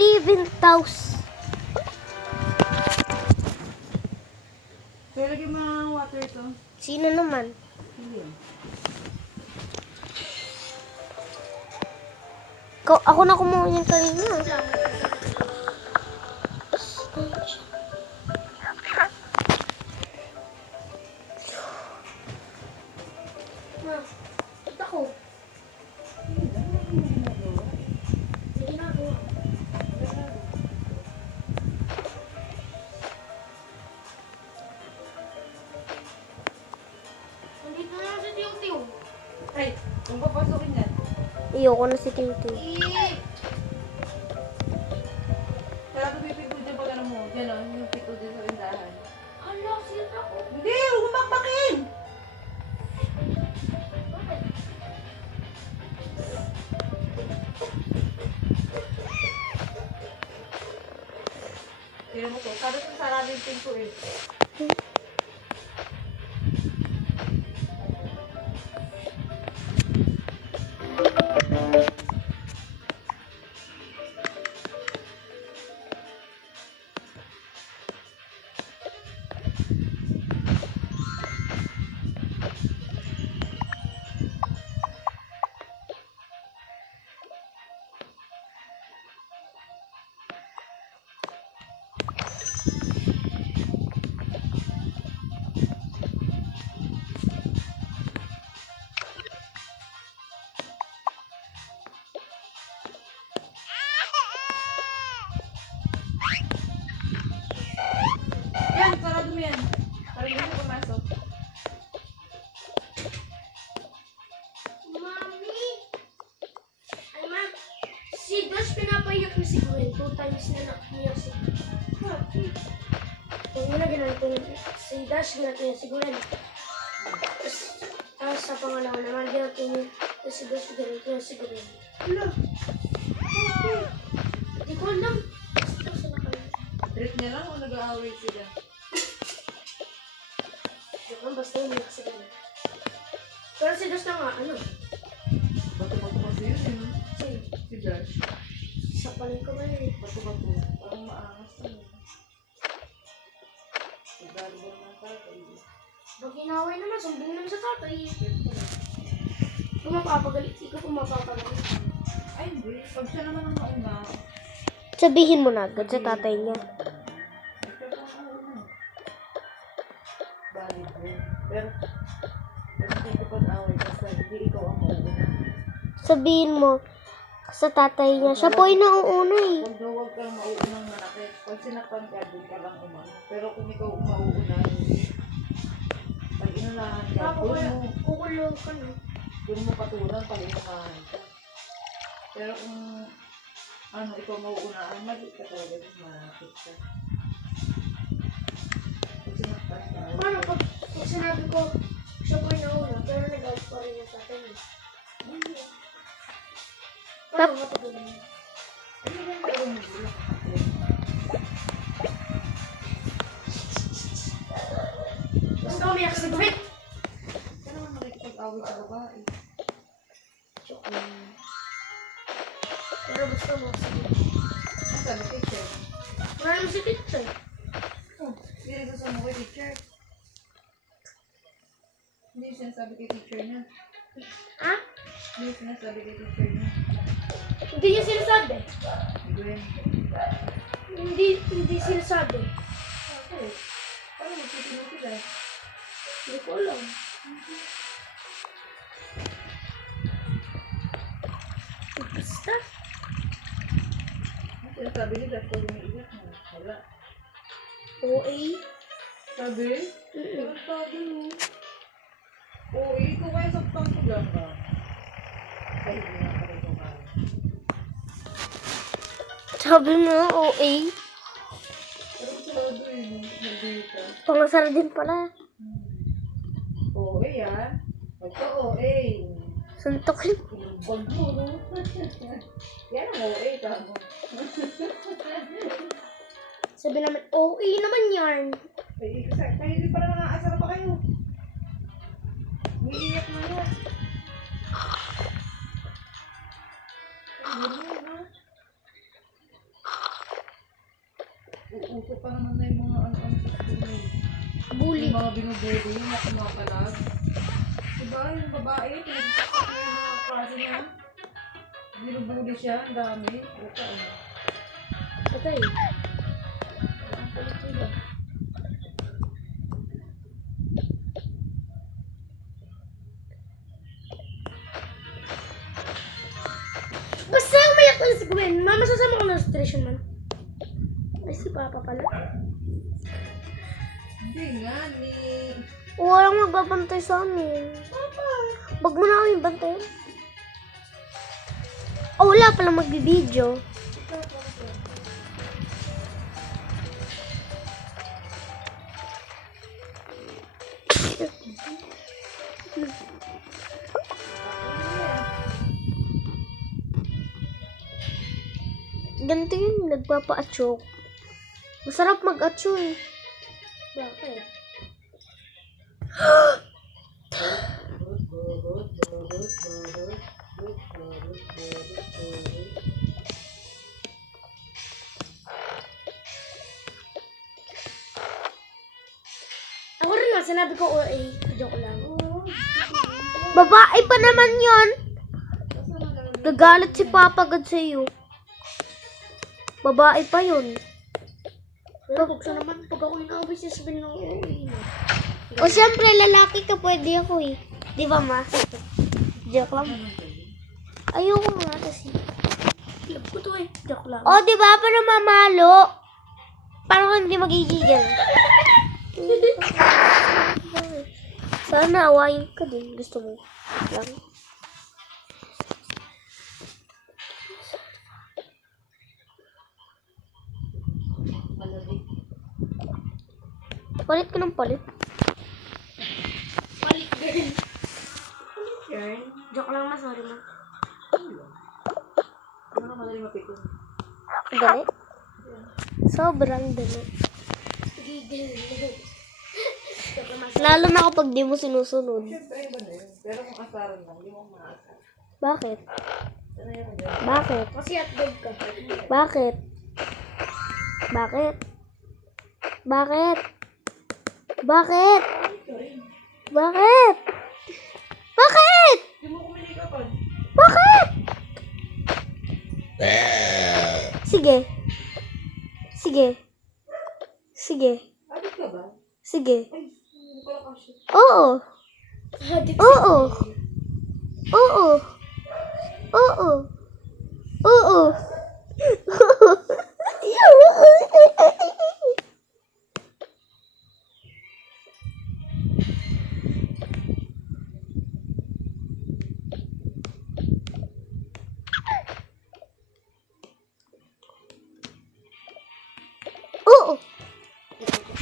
Living house. Kaya lagyan mo ng water to. Sino naman? Hindi. Ako na kumuha niyan kanina. Ma, ito ko. Sige na ako. Nandito na si Tiyo-Tiyo. Ay, kung papasukin yan. Ayoko na si Tiyo-Tiyo. Kaya ko pipito dyan pag ano mo. Dyan o, yung pito dyan sa tindahan. Hala, sila ako. Hindi, huwag mo bakbakin! Bakit? Tignan mo to. Sarado yung pinto eh. Yan, sarado mo yan. Para hindi mo pumasok. Mami! Ay, ma, si Dash pinapayak na si Gwen. 2 times na nakamiyak si Gwen. Kung muna ginanito si Dash, ginanito niya si Gwen. Tapos sa pangalawa naman, ginanito niya si Dash, ginanito niya si Gwen. Hala. Hindi ko alam. Basta na kami. Trip niya lang o nag-aaway sila? Basta umiyak si Gwen. Pero si Dash na nga, ano? Bato-bato kasi yun eh. No? Si Josh. Sa paling ko ba yun? Bato-bato. Parang maangas na yun. Nagdadabal ng tatay. Pag inaway naman, sumbong naman sa tatay. Kung mapapagalit, ikaw kung mapapagalit. Ay, hindi. Pag siya naman ang mauna. Sabihin mo na agad sa tatay niya. Siya pa ang mauna. Balik din. Pero hindi ko pag-away kasi hindi ikaw ang mauna. Sabihin mo sa tatay niya. Siya po ay nauuna eh. Huwag kang mauunang manakit. Pag sinaktan ka, doon ka lang umano. Pero kung ikaw mauuna, pag inunahan ka, Kukulong ka na. doon mo patulan pag inunahan ka. Pero kung ano, ikaw mauunaan, mali ka talaga, manakit ka. Pag sinaktan ka, Paano pag sinabi ko siya po ay nauna, pero nag-out pa rin yung tatay niya? Paano matutunan niya? ano ba yung gawin mo? Basta umiyak si Gwen. Kaya naman nakikipag-away sa babae. Joke lang. Pero basta mo si Gwen. Ang sabi, teacher. Wala naman si teacher. Oh, hindi gusto mo kay teacher. Hindi sinasabi kay teacher niya. Ha? Hindi sinasabi kay teacher niya. Hindi niya sinasabi. Gwen. Hindi sinasabi. Okay. Paano magtutulog sila? Hindi ko alam. Basta. Ang sinasabi nila, pag umiiyak mo, wala. OA. Sabi? Ang sabi mo. Oo, ikaw kaya sa pangtugang ka. Kahit hindi na pala ito ka. Sabi mo, OA. Pero sarado yun, nandito. Pangasar din pala. Oo, yan. Pagka-OA. Suntokin. Bag mo, no? Yan ang OA, tama. Sabi naman, OA naman yan. Ay, kasi kayo hindi pa na nang-aasar pa kayo. Umiiyak na yan. Ay, yun, ha? Uuso pa naman na yung mga ano-ano sa school na yun. Bully. Yung mga binubuli, yung mga kumakalag. Diba, yung babae, pinag-isaksak na yung mga klase niya. Binubuli siya, ang dami. Ito, ano. Patay. Ang kulit sila. Basta umiyak na si Gwen. Mama, sasama ko ng station man. Ay, si Papa pala. Hindi nga, ni... Walang magbabantay sa amin. Papa! Wag mo na kami bantayan. Oh, wala pala magbibideo. Ganito yun, nagpapa-atsyo. Masarap mag-atsyo eh. Bakit? Ako rin nga, sinabi ko OA. Joke lang. Babae pa naman yon. Gagalit si Papa God sa iyo. Babae pa yun. Pero pag siya naman, pag ako inaaway siya, sabihin ng OA. O siyempre, lalaki ka, pwede ako eh. Di ba, ma? Joke lang. Ayoko nga kasi. Love ko to eh. Joke lang. O, di ba? Para mamalo. Parang hindi magigigil. Sana awayin ka din. Gusto mo lang. Palit ka ng palit. Palit din. Yarn? Joke lang, mas sorry ma. Ano ka madali mapikon? Dali? Sobrang dali. Lalo na kapag di mo sinusunod. Siyempre, iba na yun. Pero kung asaran lang, hindi mo maasar. Bakit? Sanay ako dyan. Bakit? Kasi hotdog ka. Bakit? Bakit? Bakit? Bakit? Bakit? Bakit? Hindi mo kumili ka pa. Bakit? Sige. Sige. Sige. Adik ka ba? Sige. Ay, hindi pala kasi. Oo. Oo. Oo. Oo. Oo. Oo. Oo.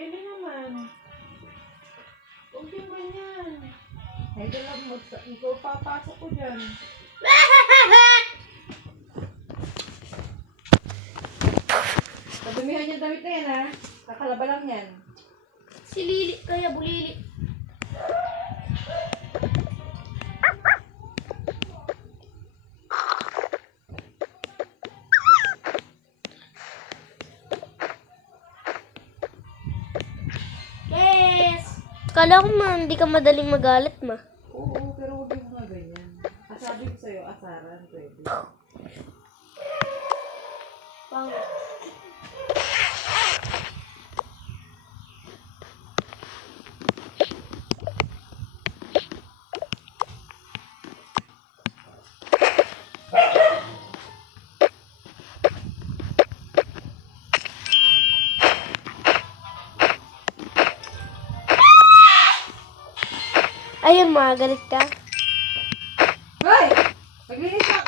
Edi naman. Huwag yung ganyan. Ay, dalang mo. Ikaw papasok ko dyan. Padumihan yung damit na yan, ha? Kakalaba lang yan. Si Lili, kaya bulili. Yes! Kala ko man, hindi ka madaling magalit ma. Oo, pero huwag yung mga ganyan. Sabi ko sa'yo, asaran, pwede. Pangit. Ayun ma, galit ka? Hoy! Maglinis ka!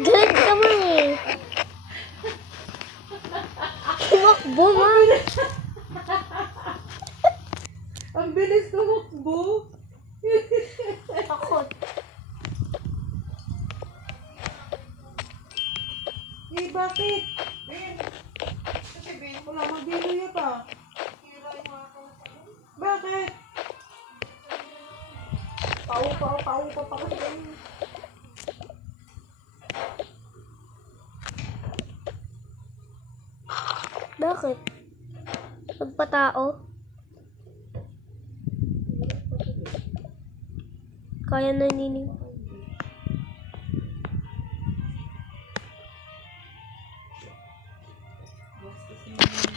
Galit ka ma eh. Tumakbo ma. Ang bilis tumakbo! Takot. Eh, bakit? Ben! Kasi Ben, wala magbiluya pa. Bakit? Paupa. Bakit? Nagpatao? Kaya naninig. Bastos naman.